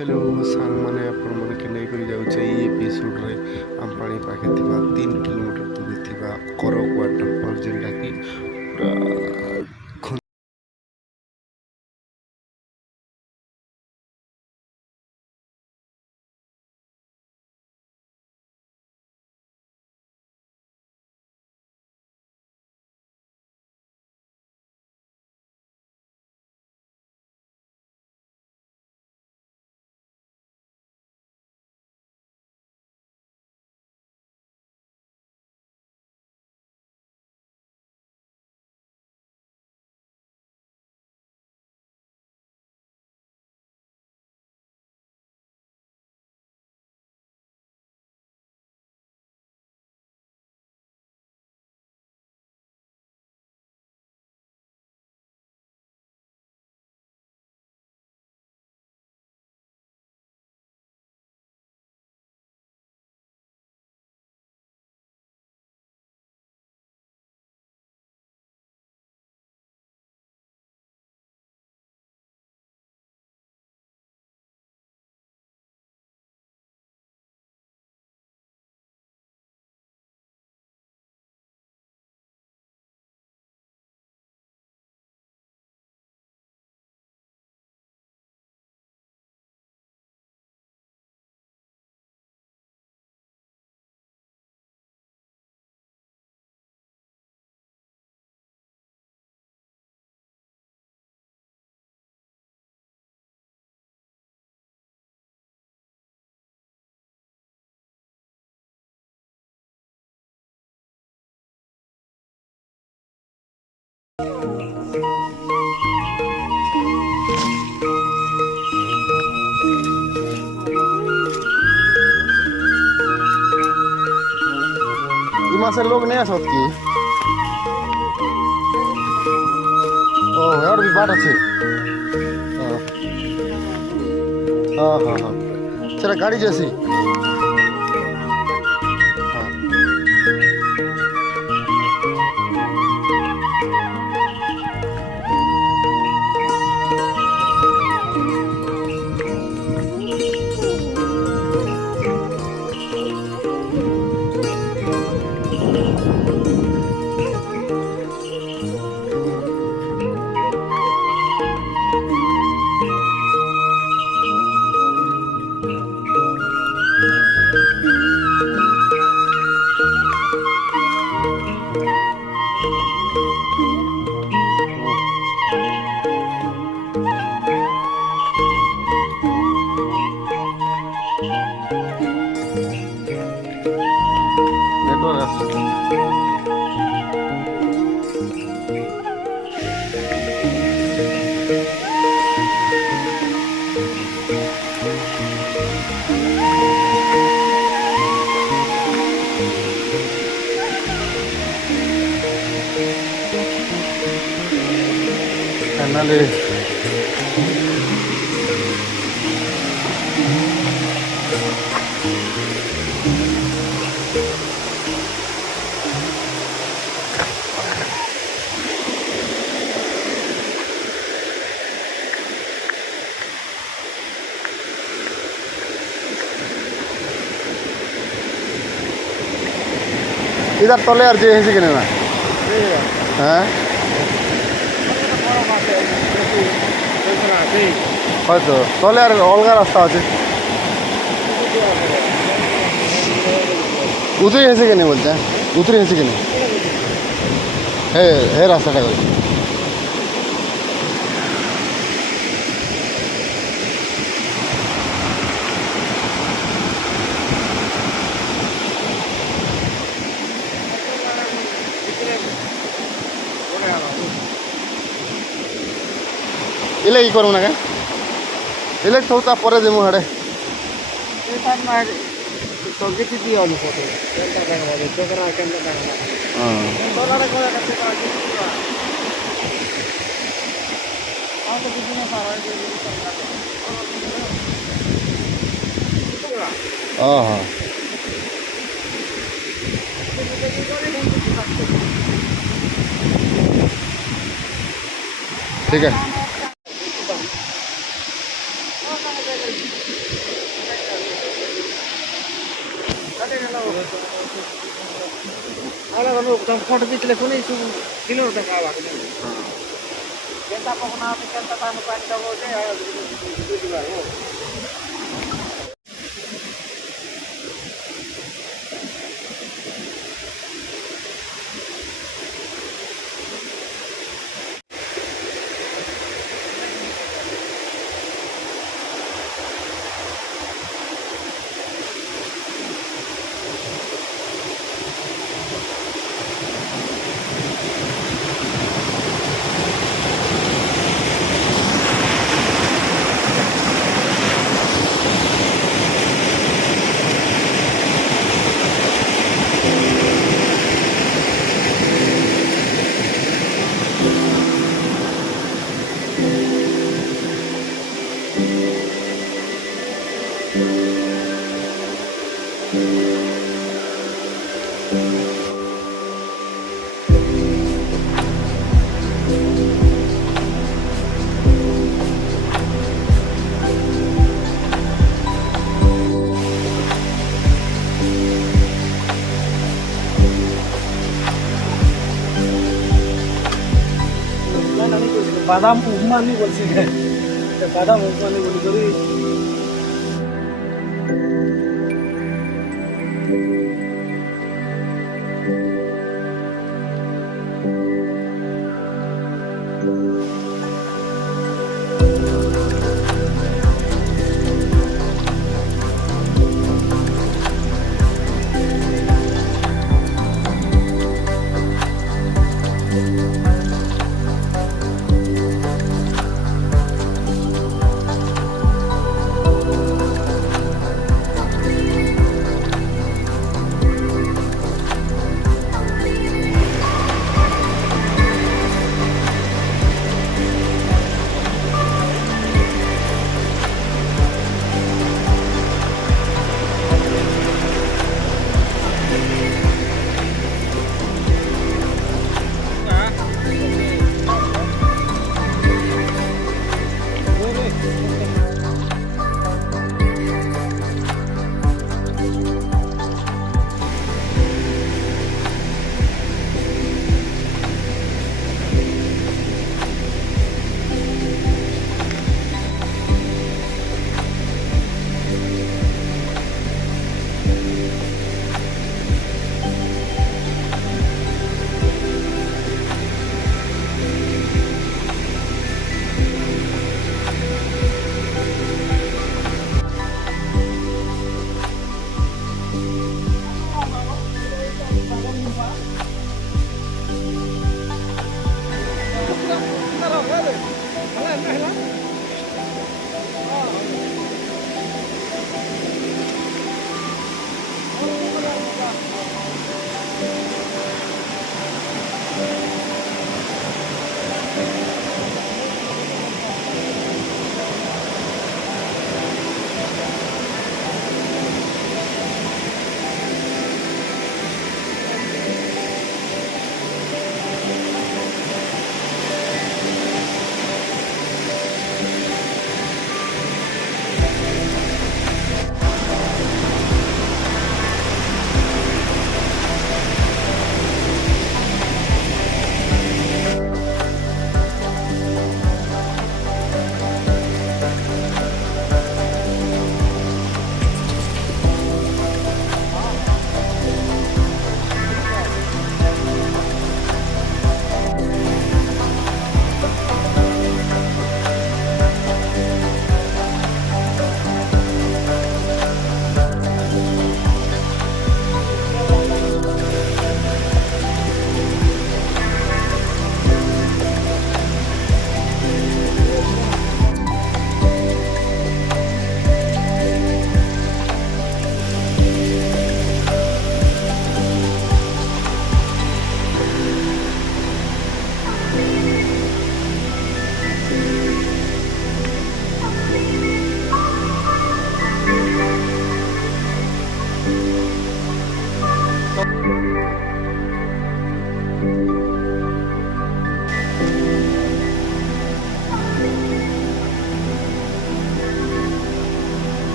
Hello सांग मैंने आपण मन के नहीं करी जाउछे ई एपिसोड रे हम पानी पाखे थिबा 3 किलोमीटर दूर थिबा करक वाटरफॉल जेंटा की पूरा इमा से लोग नहीं आसत की ओ और भी बाट अच्छे हाँ हाँ हाँ चला गाड़ी जैसी हाँ Dale. इधर तले আর যে এসে কিনে না হ্যাঁ হয়তো তলে আর অলগা রাস্তা আছে উতরে এসে কিনে বলছে উতরে এসে কিনে হ্যাঁ হ্যাঁ রাস্তাটা করে इले ही करूँ ना क्या इले तो पर देमु हाड़े तो किसी दी वाली फोटो कैंटा करना वाले चक्रा कैंटा करना हां तो लड़ा कोला करते का हां तो किसी ने सारा जो हां हां ठीक है ତମ ଫଟୋ ଦେଇଥିଲେ ପୁଣି ସବୁ କିଲୋର ଟଙ୍କା ହେବାକୁ ନେଇ କେନ୍ତା ପକନା କେନ୍ତା ତାମାନେ ପାଣି ଦେବ ଯେ ବୁଝିବାର ହଉ বাদাম উপমানি বলছি বাদাম উপমানি বলি করি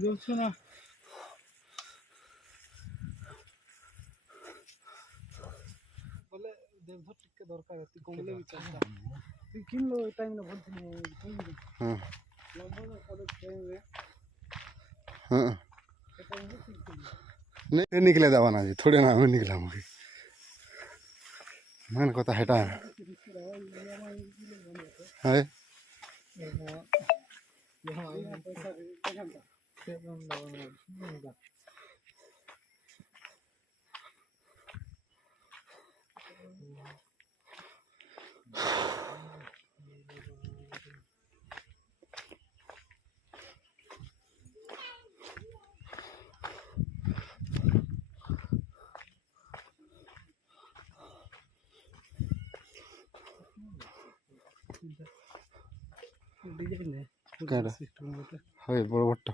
ଯାଉଛୁ ନା ବୋଲେ ଦେବ ଟିକେ ଦରକାର ଏତେ କମଲେ ବି ଚାଲିଲା ତୁ କିଣିଲ ଏ ଟାଇମ୍ରେ ଭଲ ଥିବ हाँ ଲମ୍ବ କଲେଜ ଟାଇମ୍ରେ हाँ ସେ ଟାଇମ୍ରେ ଠିକ୍ ଥିବ नहीं निकले दवा ना जी थोड़े ना हमें निकला मुझे मैंने कहा हटा है डिजाइन है क्या सिस्टम है बड़ बड़